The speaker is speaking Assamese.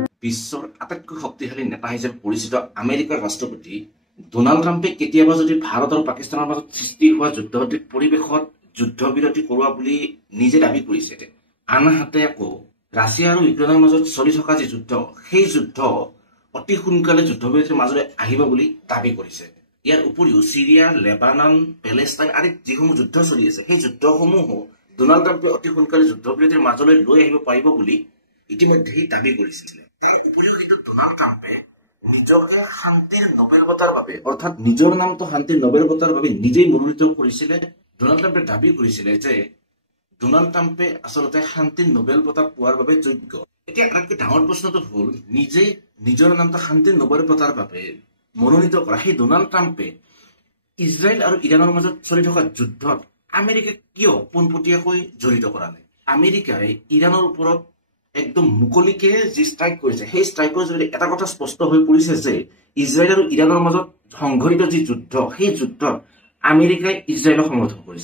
বিশ্বৰ আটাইতকৈ শক্তিশালী নেতা হিচাপে পৰিচিত আমেৰিকাৰ ৰাষ্ট্ৰপতি ডোনাল্ড ট্ৰাম্পে কেতিয়াবা যদি ভাৰত আৰু পাকিস্তানৰ মাজত সৃষ্টি হোৱা যুদ্ধভিত্তিক পৰিৱেশত যুদ্ধবিৰতি কৰোৱা বুলি নিজে দাবী কৰিছে। আনহাতে আকৌ ৰাছিয়া আৰু ইউক্ৰেইনৰ মাজত চলি থকা যি যুদ্ধ, সেই যুদ্ধ অতি সোনকালে যুদ্ধবিৰতিৰ মাজলৈ আহিব বুলি দাবী কৰিছে। ইয়াৰ উপৰিও চিৰিয়া, লেবানন, পেলেষ্টাইন আদি যিসমূহ যুদ্ধ চলি আছে, সেই যুদ্ধসমূহো ডোনাল্ড ট্ৰাম্পে অতি সোনকালে যুদ্ধবিৰতিৰ মাজলৈ লৈ আহিব পাৰিব বুলি ইতিমধ্যেই দাবী কৰিছিলে। তাৰ উপৰিও কিন্তু ডোনাল্ড ট্ৰাম্পে নিজকে শান্তিৰ নোবেল বঁটাৰ বাবে, অৰ্থাৎ নিজৰ নামটো শান্তিৰ নোবেল বঁটাৰ বাবে নিজেই মনোনীত কৰিছিলে। ডোনাল্ড ট্ৰাম্পে দাবী কৰিছিলে যে ডোনাল্ড ট্ৰাম্পে আচলতে শান্তিৰ নোবেল বঁটা পোৱাৰ বাবে যোগ্য। এতিয়া আটাইতকৈ ডাঙৰ প্ৰশ্নটো হ'ল, নিজে নিজৰ নামটো শান্তিৰ নোবেল বঁটাৰ বাবে মনোনীত কৰা সেই ডোনাল্ড ট্ৰাম্পে ইজৰাইল আৰু ইৰাণৰ মাজত চলি থকা যুদ্ধত আমেৰিকাক কিয় পোনপটীয়াকৈ জড়িত কৰা নাই? আমেৰিকাই ইৰাণৰ ওপৰত একদম মুকলিকে যি ষ্ট্ৰাইক কৰিছে, সেই ষ্ট্ৰাইকৰ জৰিয়তে এটা কথা স্পষ্ট হৈ পৰিছে যে ইজৰাইল আৰু ইৰাণৰ মাজত সংঘটিত যি যুদ্ধ, সেই যুদ্ধত আমেৰিকাই ইজৰাইলক সমৰ্থন কৰিছে।